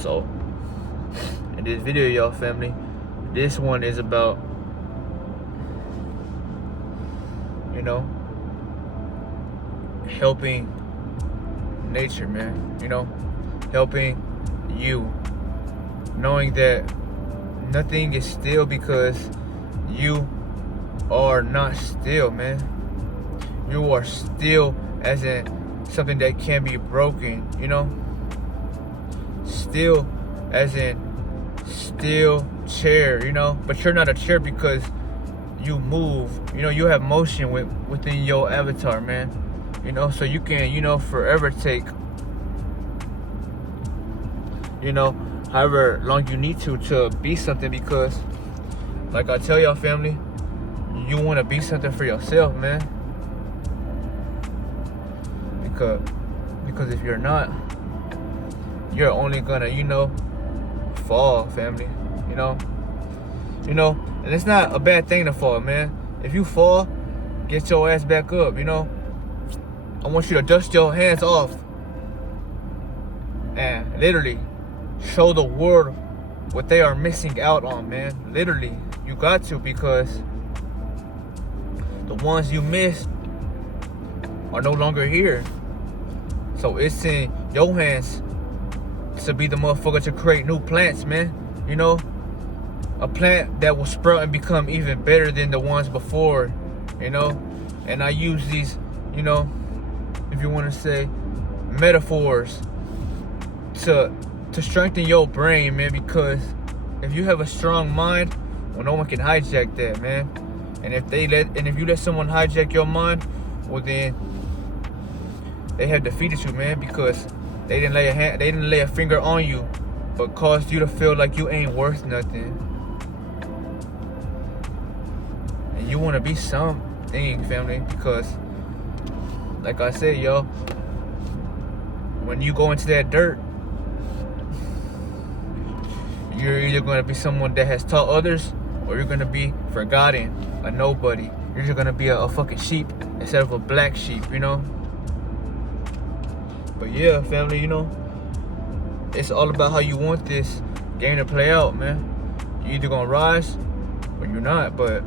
So, in this video, y'all family, this one is about, you know, helping nature, man. You know, helping you, knowing that nothing is still because you are not still, man. You are still as in something that can be broken, you know? Still as in still chair, you know? But you're not a chair because you move, you know, you have motion within your avatar, man. You know, so you can, you know, forever take, you know, however long you need to be something, because like I tell y'all family, you want to be something for yourself, man. Because if you're not, you're only gonna, you know, fall, family. You know, and it's not a bad thing to fall, man. If you fall, get your ass back up. You know, I want you to dust your hands off and literally show the world what they are missing out on, man. Literally, you got to, because the ones you missed are no longer here. So it's in your hands to be the motherfucker to create new plants, man. You know, a plant that will sprout and become even better than the ones before, you know. And I use these, you know, if you want to say, metaphors to strengthen your brain, man. Because if you have a strong mind, well, no one can hijack that, man. And if you let someone hijack your mind, well then they have defeated you, man, because they didn't lay a finger on you, but caused you to feel like you ain't worth nothing. And you want to be something, family, because like I said, y'all, when you go into that dirt, you're either going to be someone that has taught others, or you're going to be forgotten, a nobody. You're just going to be a fucking sheep instead of a black sheep, you know. But yeah, family, you know, it's all about how you want this game to play out, man. You either gonna rise or you're not. But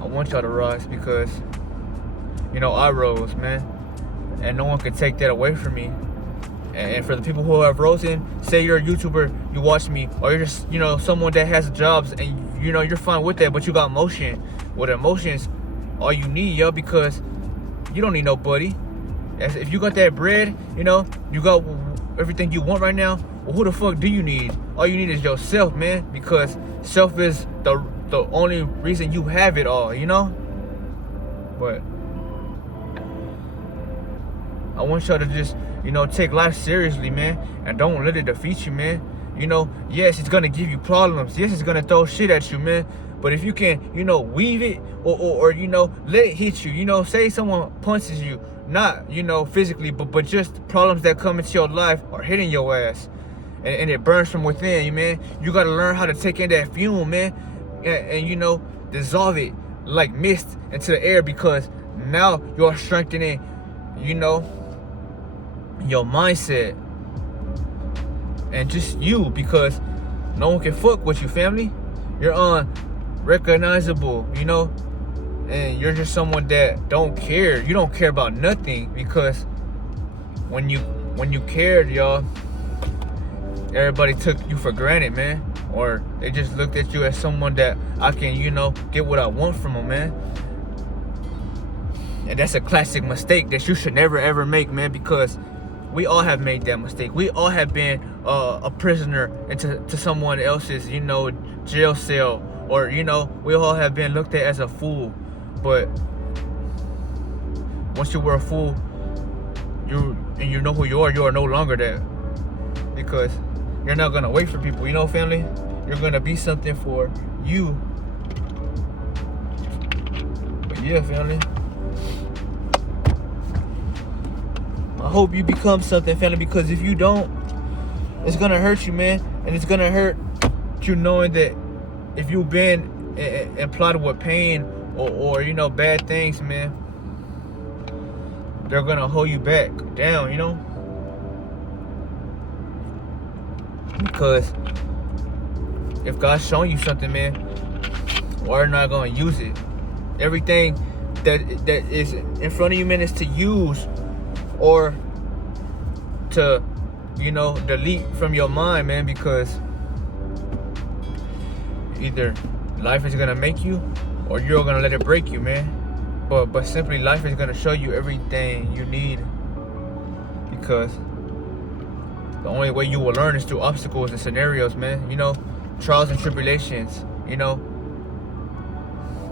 I want y'all to rise, because, you know, I rose, man, and no one can take that away from me. And for the people who have risen, say you're a YouTuber, you watch me, or you're just, you know, someone that has jobs and, you know, you're fine with that, but you got emotion. Well, emotions all you need, yo, because you don't need nobody. If you got that bread, you know, you got everything you want right now, well, who the fuck do you need? All you need is yourself, man, because self is the only reason you have it all, you know? But I want y'all to just, you know, take life seriously, man, and don't let it defeat you, man. You know, yes, it's gonna give you problems. Yes, it's gonna throw shit at you, man. But if you can, you know, weave it or you know, let it hit you. You know, say someone punches you, not, you know, physically, but just problems that come into your life are hitting your ass, and it burns from within you, man. You gotta learn how to take in that fume, man, and you know, dissolve it like mist into the air, because now you're strengthening, you know, your mindset and just you, because no one can fuck with you, family. You're unrecognizable, you know, and you're just someone that don't care. You don't care about nothing, because when you cared, y'all, everybody took you for granted, man, or they just looked at you as someone that I can, you know, get what I want from them, man. And that's a classic mistake that you should never ever make, man, because we all have made that mistake. We all have been a prisoner to someone else's, you know, jail cell, or, you know, we all have been looked at as a fool. But once you were a fool, you know who you are no longer that, because you're not gonna wait for people, you know, family. You're gonna be something for you. But yeah, family, I hope you become something, family, because if you don't, it's gonna hurt you, man. And it's gonna hurt you knowing that if you've been implied with pain or you know, bad things, man, they're gonna hold you back down, you know. Because if God's showing you something, man, why are you not gonna use it? Everything that is in front of you, man, is to use or to, delete from your mind, man, because either life is gonna make you or you're gonna let it break you, man. But simply life is gonna show you everything you need, because the only way you will learn is through obstacles and scenarios, man. Trials and tribulations,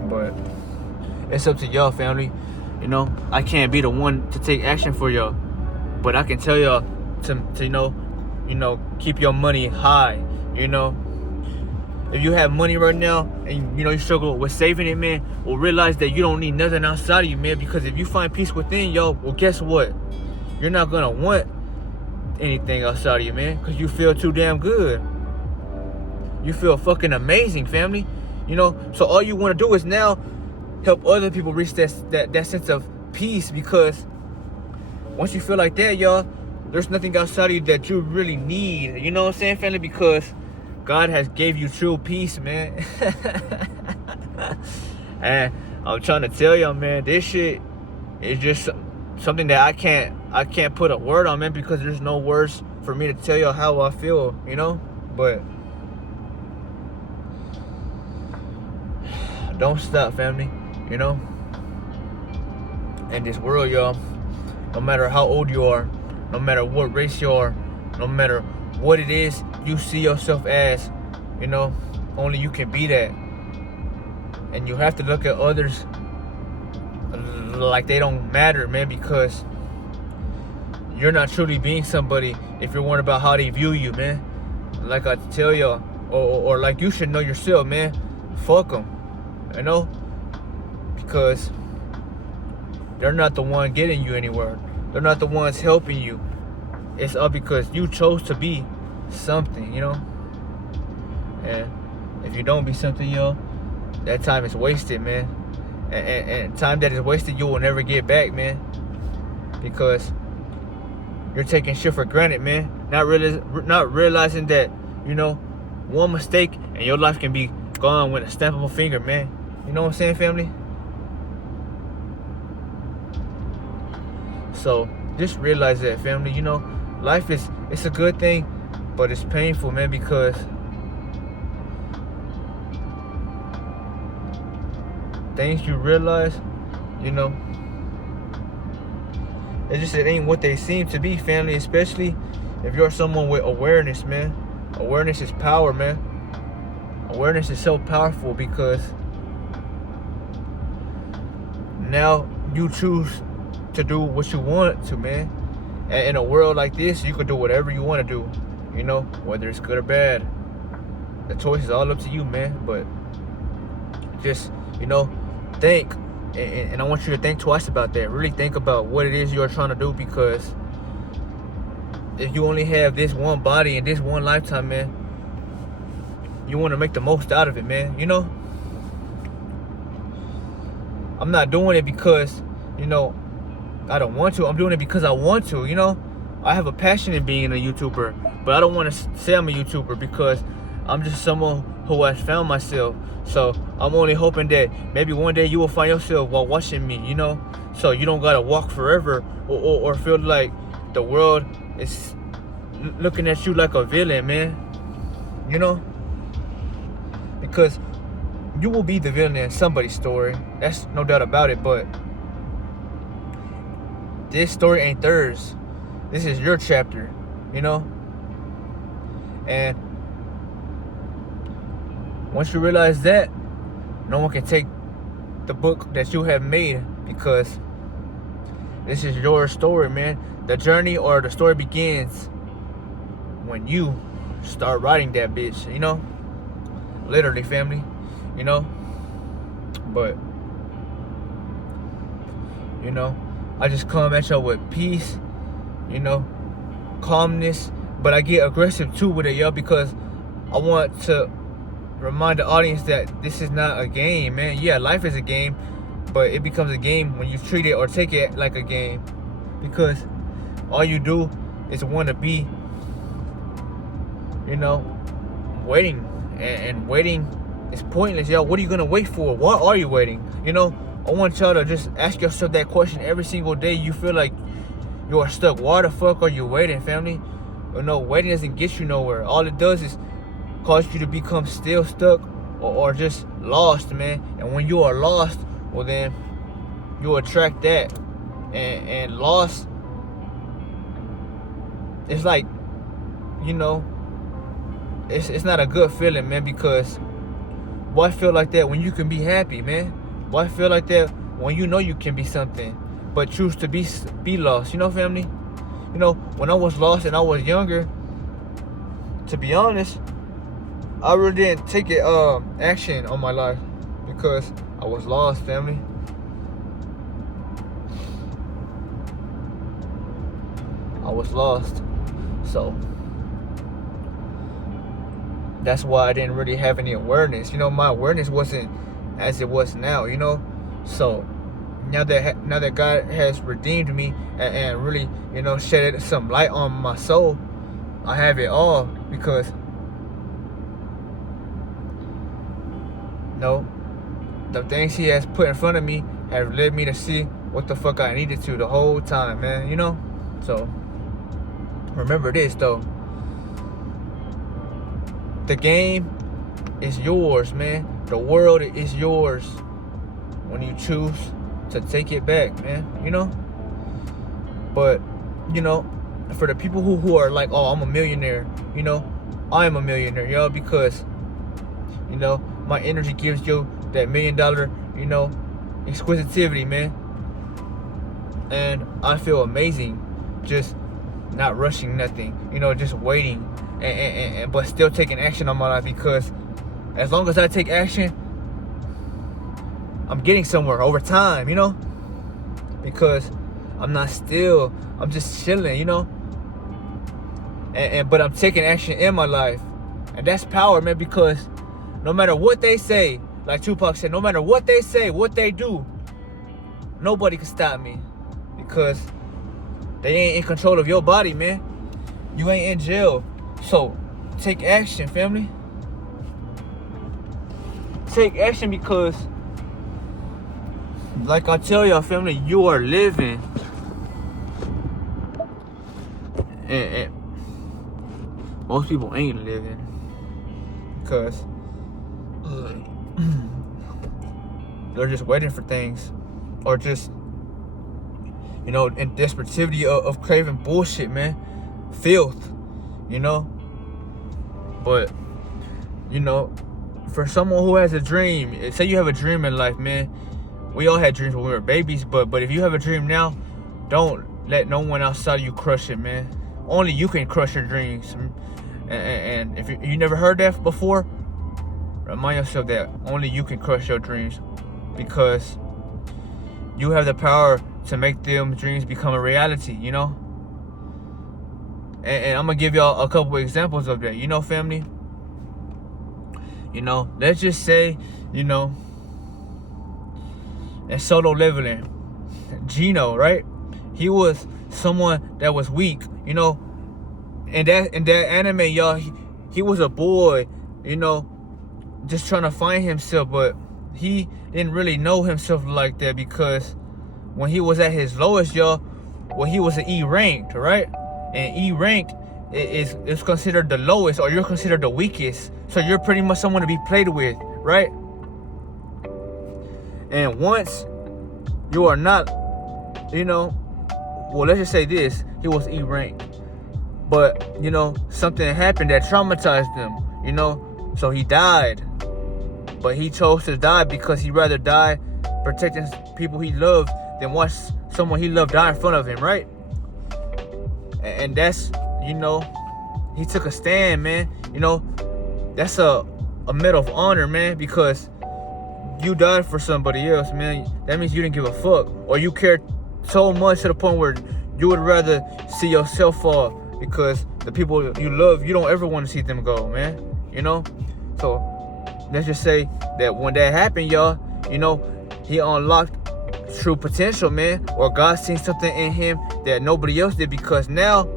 But it's up to y'all, family. I can't be the one to take action for y'all, but I can tell y'all to keep your money high. If you have money right now and you struggle with saving it, man, well, realize that you don't need nothing outside of you, man. Because if you find peace within, y'all, well, guess what? You're not gonna want anything outside of you, man, because you feel too damn good. You feel fucking amazing, family. So all you want to do is now help other people reach that sense of peace, because once you feel like that, y'all, there's nothing outside of you that you really need. You know what I'm saying, family? Because God has gave you true peace, man. And I'm trying to tell y'all, man, this shit is just something that I can't put a word on, man, because there's no words for me to tell y'all how I feel, But don't stop, family, In this world, y'all, no matter how old you are, no matter what race you are, no matter what it is you see yourself as, only you can be that. And you have to look at others like they don't matter, man, because you're not truly being somebody if you're worried about how they view you, man. Like I tell y'all, or like you should know yourself, man. Fuck them, because they're not the one getting you anywhere. They're not the ones helping you. It's all because you chose to be something, And if you don't be something, that time is wasted, man. And time that is wasted, you will never get back, man. Because you're taking shit for granted, man. Not realizing that, one mistake and your life can be gone with a snap of a finger, man. You know what I'm saying, family? So just realize that, family. Life it's a good thing, but it's painful, man, because things you realize, it ain't what they seem to be, family. Especially if you're someone with awareness, man. Awareness is power, man. Awareness is so powerful, because now you choose to do what you want to, man. And in a world like this, you can do whatever you want to do, whether it's good or bad. The choice is all up to you, man. But just, think. And I want you to think twice about that. Really think about what it is you're trying to do, because if you only have this one body and this one lifetime, man, you want to make the most out of it, man. I'm not doing it because, I don't want to. I'm doing it because I want to, I have a passion in being a YouTuber, but I don't want to say I'm a YouTuber because I'm just someone who has found myself. So I'm only hoping that maybe one day you will find yourself while watching me, so you don't gotta walk forever or feel like the world is looking at you like a villain, man. Because you will be the villain in somebody's story. That's no doubt about it. But this story ain't theirs. This is your chapter, And once you realize that, no one can take the book that you have made, because this is your story, man. The journey or the story begins when you start writing that bitch, literally, family, but I just come at y'all with peace, calmness, but I get aggressive too with it, y'all, because I want to remind the audience that this is not a game, man. Yeah, life is a game, but it becomes a game when you treat it or take it like a game, because all you do is want to be you know, waiting. And waiting is pointless, y'all. What are you gonna wait for? Why are you waiting? You know, I want y'all to just ask yourself that question every single day you feel like you are stuck. Why the fuck are you waiting, family? You know, waiting doesn't get you nowhere. All it does is cause you to become still stuck or just lost, man. And when you are lost, well then you attract that. And lost, it's like, you know, it's not a good feeling, man, because why feel like that when you can be happy, man? Why feel like that when you know you can be something but choose to be lost? You know, family? You know, when I was lost and I was younger, to be honest, I really didn't take it action on my life because I was lost, family. I was lost. So that's why I didn't really have any awareness. You know, my awareness wasn't as it was now, you know. So now that God has redeemed me and really, you know, shed some light on my soul, I have it all because, you know, the things He has put in front of me have led me to see what the fuck I needed to the whole time, man, you know. So remember this though, the game is yours, man. The world is yours when you choose to take it back, man, you know. But, you know, for the people who are like, oh, I'm a millionaire, you know, I am a millionaire, y'all, because, you know, my energy gives you that $1 million, you know, exquisitivity, man. And I feel amazing just not rushing nothing, you know, just waiting and but still taking action on my life, because as long as I take action, I'm getting somewhere over time, you know, because I'm not still, I'm just chilling, you know, but I'm taking action in my life, and that's power, man, because no matter what they say, like Tupac said, no matter what they say, what they do, nobody can stop me, because they ain't in control of your body, man. You ain't in jail. So take action, family. Take action, because like I tell y'all, family, you are living. And most people ain't living because they're just waiting for things, or just, you know, in desperation of craving bullshit, man, filth, you know. But, you know, for someone who has a dream, say you have a dream in life, man. We all had dreams when we were babies, but if you have a dream now, don't let no one outside of you crush it, man. Only you can crush your dreams. And if you never heard that before, remind yourself that only you can crush your dreams, because you have the power to make them dreams become a reality, you know. And I'm gonna give y'all a couple examples of that, you know, family. You know, let's just say, you know, at solo leveling, Gino, right? He was someone that was weak, you know. In that anime, y'all, he was a boy, you know, just trying to find himself, but he didn't really know himself like that, because when he was at his lowest, y'all, well, he was an E ranked, right? And E ranked is considered the lowest, or you're considered the weakest. So you're pretty much someone to be played with, right? And once you are not, you know, well, let's just say this, he was E ranked, but, you know, something happened that traumatized him, you know, so he died. But he chose to die because he'd rather die protecting people he loved than watch someone he loved die in front of him, right? And that's, you know, he took a stand, man. You know, that's a medal of honor, man, because you died for somebody else, man. That means you didn't give a fuck, or you cared so much to the point where you would rather see yourself fall, because the people you love, you don't ever want to see them go, man. You know? So let's just say that when that happened, y'all, you know, he unlocked true potential, man, or God seen something in him that nobody else did, because now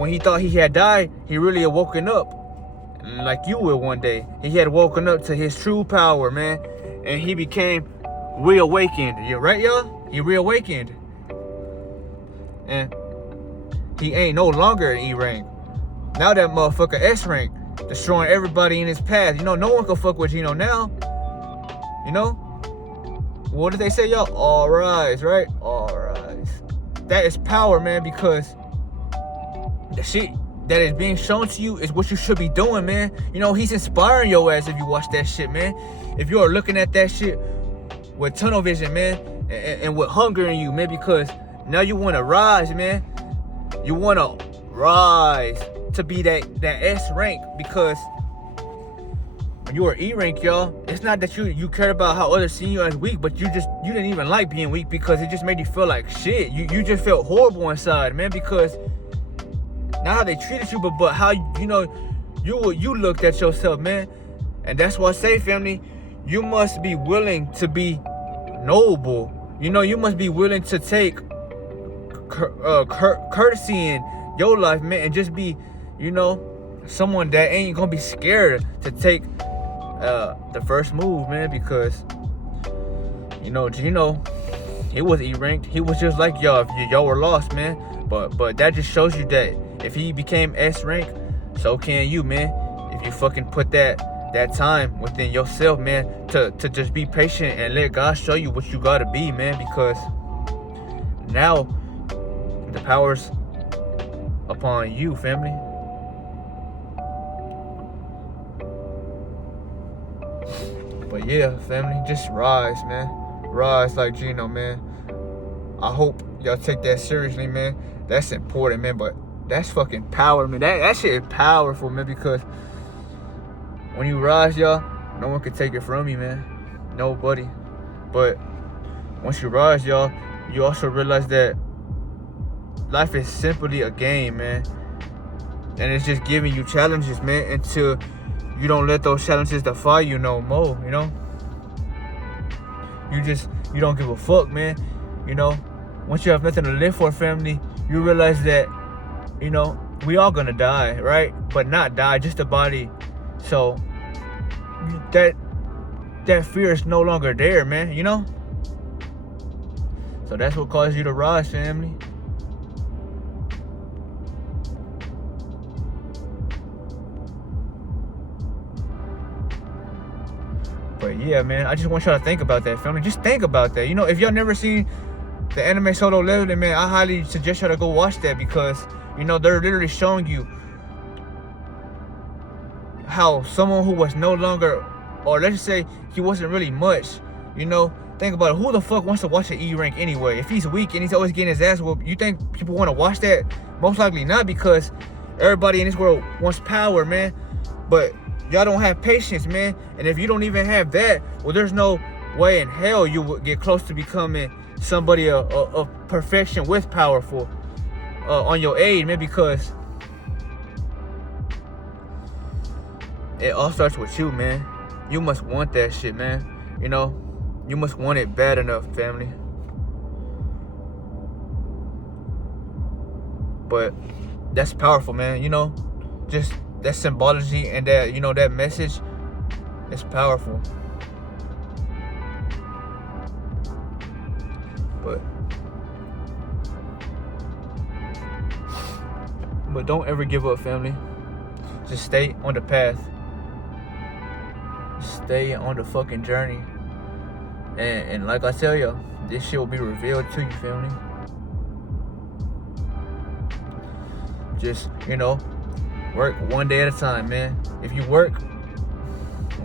when he thought he had died, he really had woken up. Like you will one day. He had woken up to his true power, man. And he became reawakened. You right, y'all? He reawakened. And he ain't no longer an E rank. Now that motherfucker S rank, destroying everybody in his path. You know, no one can fuck with Gino now. You know? What did they say, y'all? All rise, right? All rise. That is power, man, because the shit that is being shown to you is what you should be doing, man. You know, he's inspiring your ass if you watch that shit, man. If you are looking at that shit with tunnel vision, man, and with hunger in you, man, because now you want to rise, man. You want to rise to be that S rank, because when you were E rank, y'all, it's not that you cared about how others see you as weak, but you didn't even like being weak because it just made you feel like shit. You just felt horrible inside, man, because not how they treated you, but how, you know, you looked at yourself, man. And that's why I say, family, you must be willing to be noble. You know, you must be willing to take courtesy in your life, man, and just be, you know, someone that ain't gonna be scared to take the first move, man, because, you know, Gino, he was E-ranked. He was just like y'all if y'all were lost, man. But that just shows you that if he became S rank, so can you, man. If you fucking put that time within yourself, man, to just be patient and let God show you what you gotta be, man, because now the power's upon you, family. But yeah, family, just rise, man. Rise like Gino, man. I hope y'all take that seriously, man. That's important, man. But that's fucking power, man. That shit is powerful, man, because when you rise, y'all, no one can take it from you, man. Nobody. But once you rise, y'all, you also realize that life is simply a game, man. And it's just giving you challenges, man, until you don't let those challenges defy you no more, you know? You don't give a fuck, man. You know, once you have nothing to live for, family, you realize that, you know, we all gonna die, right? But not die, just a body. So that fear is no longer there, man, you know? So that's what caused you to rise, family. But yeah, man, I just want y'all to think about that, family. Just think about that. You know, if y'all never seen the anime Solo Leveling, man, I highly suggest y'all to go watch that, because, you know, they're literally showing you how someone who was no longer, or let's just say he wasn't really much, you know, think about it. Who the fuck wants to watch an E rank anyway? If he's weak and he's always getting his ass whooped, you think people want to watch that? Most likely not, because everybody in this world wants power, man. But y'all don't have patience, man. And if you don't even have that, well, there's no way in hell you would get close to becoming somebody of perfection with powerful on your aid, man, because it all starts with you, man. You must want that shit, man. You know, you must want it bad enough, family. But that's powerful, man. You know, just that symbology and that, you know, that message is powerful. But don't ever give up, family. Just stay on the path. Stay on the fucking journey. And like I tell you, this shit will be revealed to you, family. Just, you know, work one day at a time, man. If you work.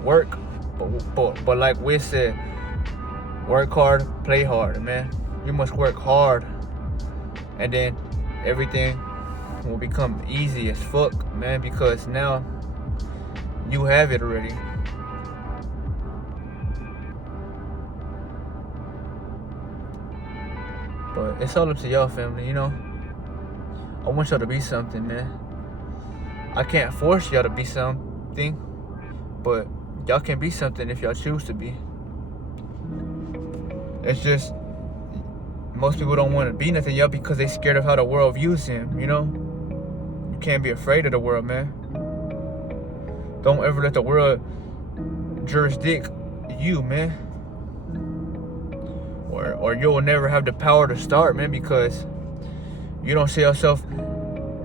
But like we said, work hard, play hard, man. You must work hard. And then everything will become easy as fuck, man, because now you have it already. But it's all up to y'all, family, you know. I want y'all to be something, man. I can't force y'all to be something, but y'all can be something if y'all choose to be. It's just most people don't want to be nothing, y'all, because they scared of how the world views him, you know. can't be afraid of the world, man. Don't ever let the world jurisdict you, man. Or you'll never have the power to start, man, because you don't see yourself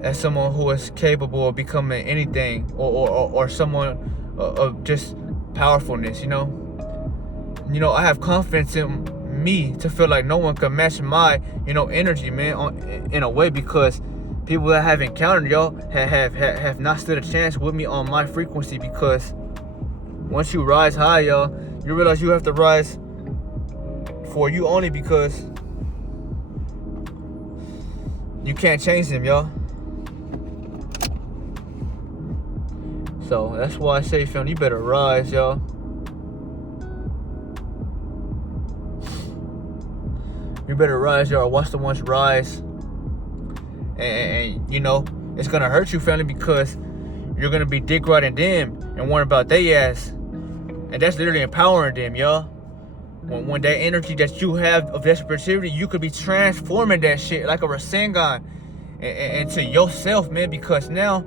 as someone who is capable of becoming anything, or someone of just powerfulness, you know. I have confidence in me to feel like no one can match my, energy, man, in a way, because people that have encountered y'all have not stood a chance with me on my frequency, because once you rise high, y'all, you realize you have to rise for you only, because you can't change them, y'all. So that's why I say, fam, you better rise, y'all. You better rise, y'all. Watch the ones rise. And it's gonna hurt you, family, because you're gonna be dick riding them and worrying about they ass. And that's literally empowering them, y'all. When that energy that you have of desperation, you could be transforming that shit like a Rasengan into yourself, man, because now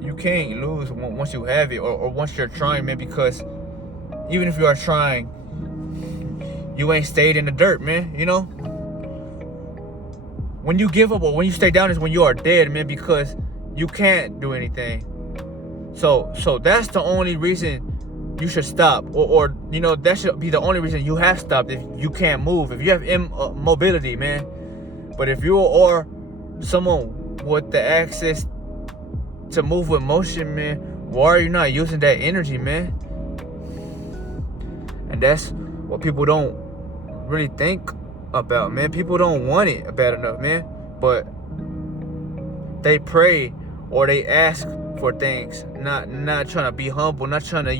you can't lose once you have it, or once you're trying, man, because even if you are trying, you ain't stayed in the dirt, man, When you give up or when you stay down is when you are dead, man, because you can't do anything. So that's the only reason you should stop, or that should be the only reason you have stopped, if you can't move, if you have immobility, man. But if you are someone with the access to move with motion, man, why are you not using that energy, man? And that's what people don't really think about, man. People don't want it bad enough, man, but they pray or they ask for things, not trying to be humble, not trying to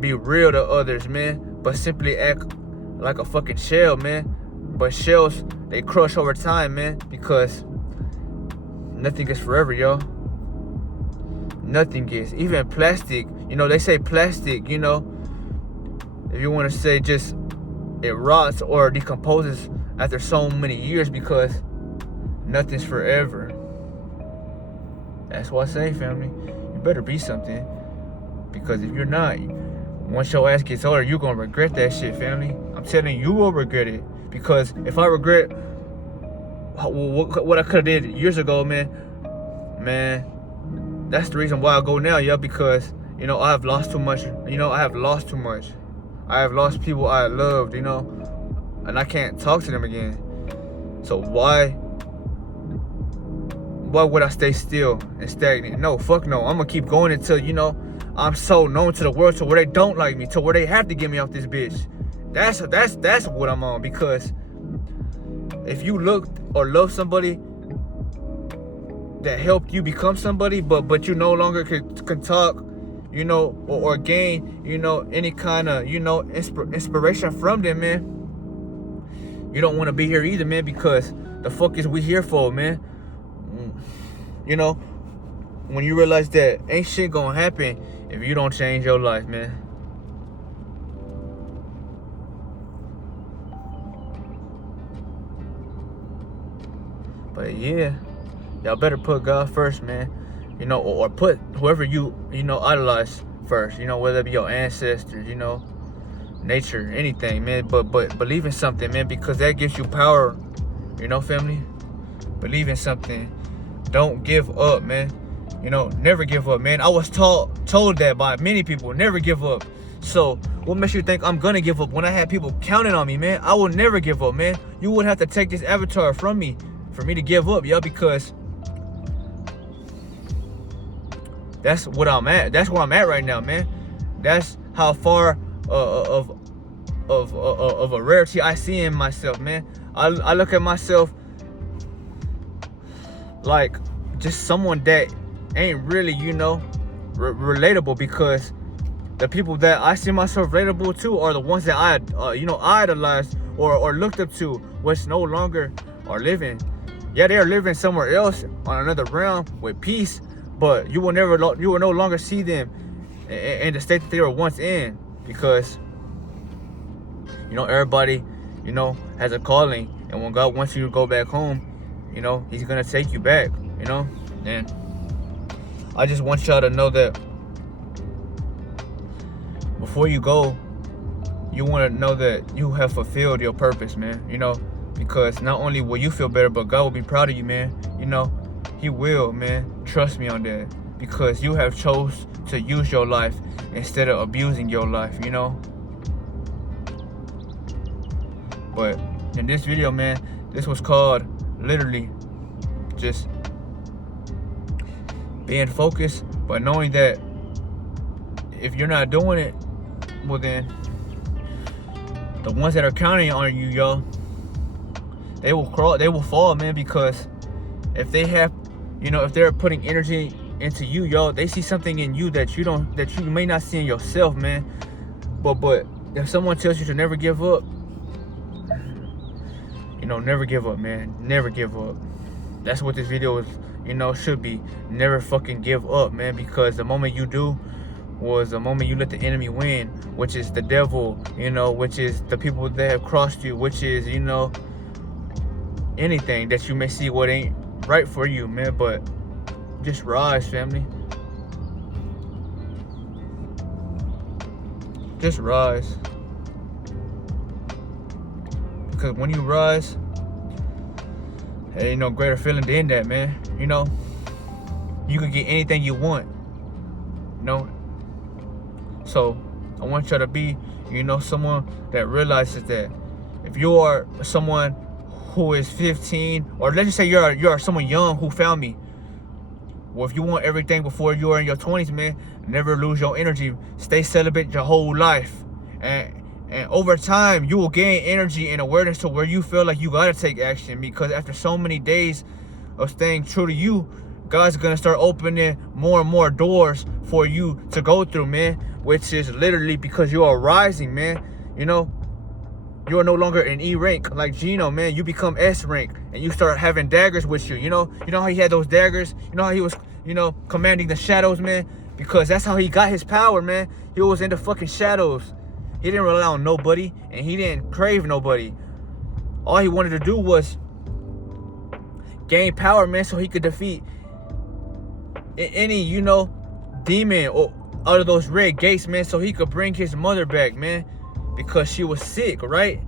be real to others, man, but simply act like a fucking shell, man. But shells, they crush over time, man, because nothing is forever, y'all. Nothing is. Even plastic, they say plastic, if you want to say, just it rots or decomposes after so many years, because nothing's forever. That's why I say, family, you better be something, because if you're not, once your ass gets older, you're gonna regret that shit, family. I'm telling you, you will regret it, because if I regret what I could have did years ago, man, that's the reason why I go now, yeah, because I have lost too much. I have lost too much. I have lost people I loved, and I can't talk to them again. So why would I stay still and stagnant? No, fuck no. I'm gonna keep going until, I'm so known to the world to where they don't like me, to where they have to get me off this bitch. That's what I'm on, because if you look or love somebody that helped you become somebody, but you no longer can talk, or gain, any kind of, inspiration from them, man, you don't want to be here either, man, because the fuck is we here for, man? When you realize that ain't shit gonna happen if you don't change your life, man. But yeah, y'all better put God first, man. Or put whoever you idolize first. Whether it be your ancestors, nature, anything, man. But believe in something, man, because that gives you power. Family. Believe in something. Don't give up, man. Never give up, man. I was told that by many people. Never give up. So what makes you think I'm gonna give up when I had people counting on me, man? I will never give up, man. You would have to take this avatar from me for me to give up, yo, because that's what I'm at. That's where I'm at right now, man. That's how far of a rarity I see in myself, man. I look at myself like just someone that ain't really, relatable, because the people that I see myself relatable to are the ones that I, idolized or looked up to, which no longer are living. Yeah, they are living somewhere else on another realm with peace, but you will no longer see them in the state that they were once in, because everybody has a calling, and when God wants you to go back home, He's gonna take you back. you know. And I just want y'all to know that before you go, you want to know that you have fulfilled your purpose, man, you know, because not only will you feel better, but God will be proud of you, man, you know. He will, man. Trust me on that, because you have chose to use your life instead of abusing your life, you know. But in this video, man, this was called literally just being focused, but knowing that if you're not doing it, well then the ones that are counting on you, y'all, they will fall, man, because if they have, you know, if they're putting energy into you, y'all, they see something in you that you may not see in yourself, man. But if someone tells you to never give up, you know, never give up, man. Never give up. That's what this video is, you know, should be. Never fucking give up, man, because the moment you do was the moment you let the enemy win, which is the devil, you know, which is the people that have crossed you, which is, you know, anything that you may see what ain't right for you, man. But just rise, family. Just rise. Because when you rise, there ain't no greater feeling than that, man. You know, you can get anything you want, you know. So I want y'all to be, you know, someone that realizes that if you are someone who is 15, or let's just say you're someone young who found me, well, if you want everything before you are in your 20s, man, never lose your energy. Stay celibate your whole life, and over time you will gain energy and awareness to where you feel like you gotta take action, because after so many days of staying true to you, God's gonna start opening more and more doors for you to go through, man, which is literally because you are rising, man. You know, you are no longer in E rank like Gino, man. You become S rank, and you start having daggers with you. You know how he had those daggers. You know how he was, you know, commanding the shadows, man. Because that's how he got his power, man. He was in the fucking shadows. He didn't rely on nobody, and he didn't crave nobody. All he wanted to do was gain power, man, so he could defeat any, you know, demon or out of those red gates, man, so he could bring his mother back, man, because she was sick, right?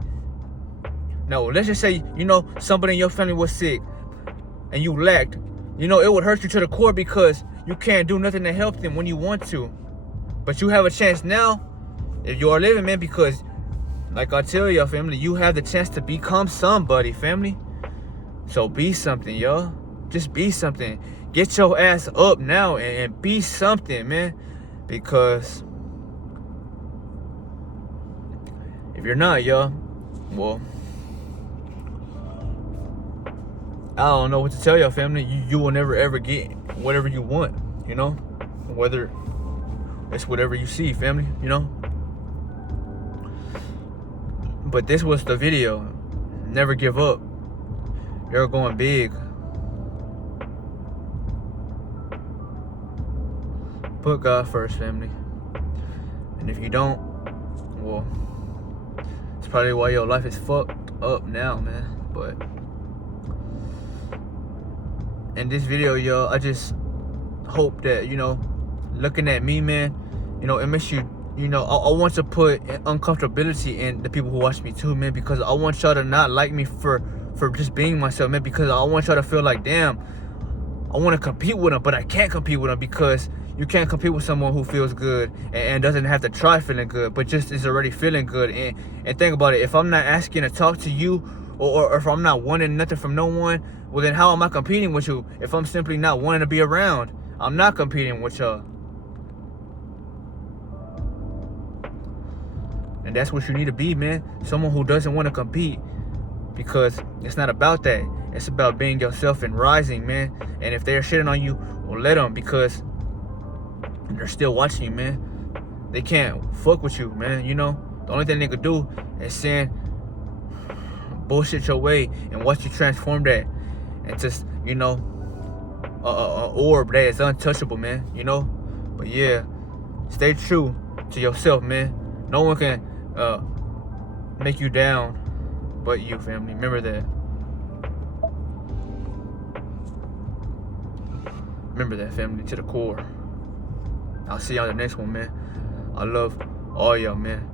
Now, let's just say, you know, somebody in your family was sick and you lacked. You know, it would hurt you to the core because you can't do nothing to help them when you want to. But you have a chance now if you are living, man, because like I tell y'all, family, you have the chance to become somebody, family. So be something, y'all. Just be something. Get your ass up now and be something, man. Because if you're not, y'all, well, I don't know what to tell y'all, family. You will never ever get whatever you want, you know? Whether it's whatever you see, family, you know? But this was the video. Never give up. You're going big. Put God first, family. And if you don't, well, it's probably why your life is fucked up now, man. But in this video, y'all, I just hope that, you know, looking at me, man, you know, it makes you, you know, I want to put uncomfortability in the people who watch me too, man, because I want y'all to not like me for just being myself, man, because I want y'all to feel like, damn, I want to compete with them, but I can't compete with them, because you can't compete with someone who feels good and doesn't have to try feeling good, but just is already feeling good. And think about it, if I'm not asking to talk to you, or if I'm not wanting nothing from no one, well then how am I competing with you if I'm simply not wanting to be around? I'm not competing with y'all. And that's what you need to be, man. Someone who doesn't want to compete, because it's not about that. It's about being yourself and rising, man. And if they're shitting on you, well, let them, because they're still watching you, man. They can't fuck with you, man. You know, the only thing they could do is send bullshit your way and watch you transform that into, you know, an orb that is untouchable, man. You know. But yeah, stay true to yourself, man. No one can make you down but you, family. Remember that. Remember that, family, to the core. I'll see y'all in the next one, man. I love all y'all, man.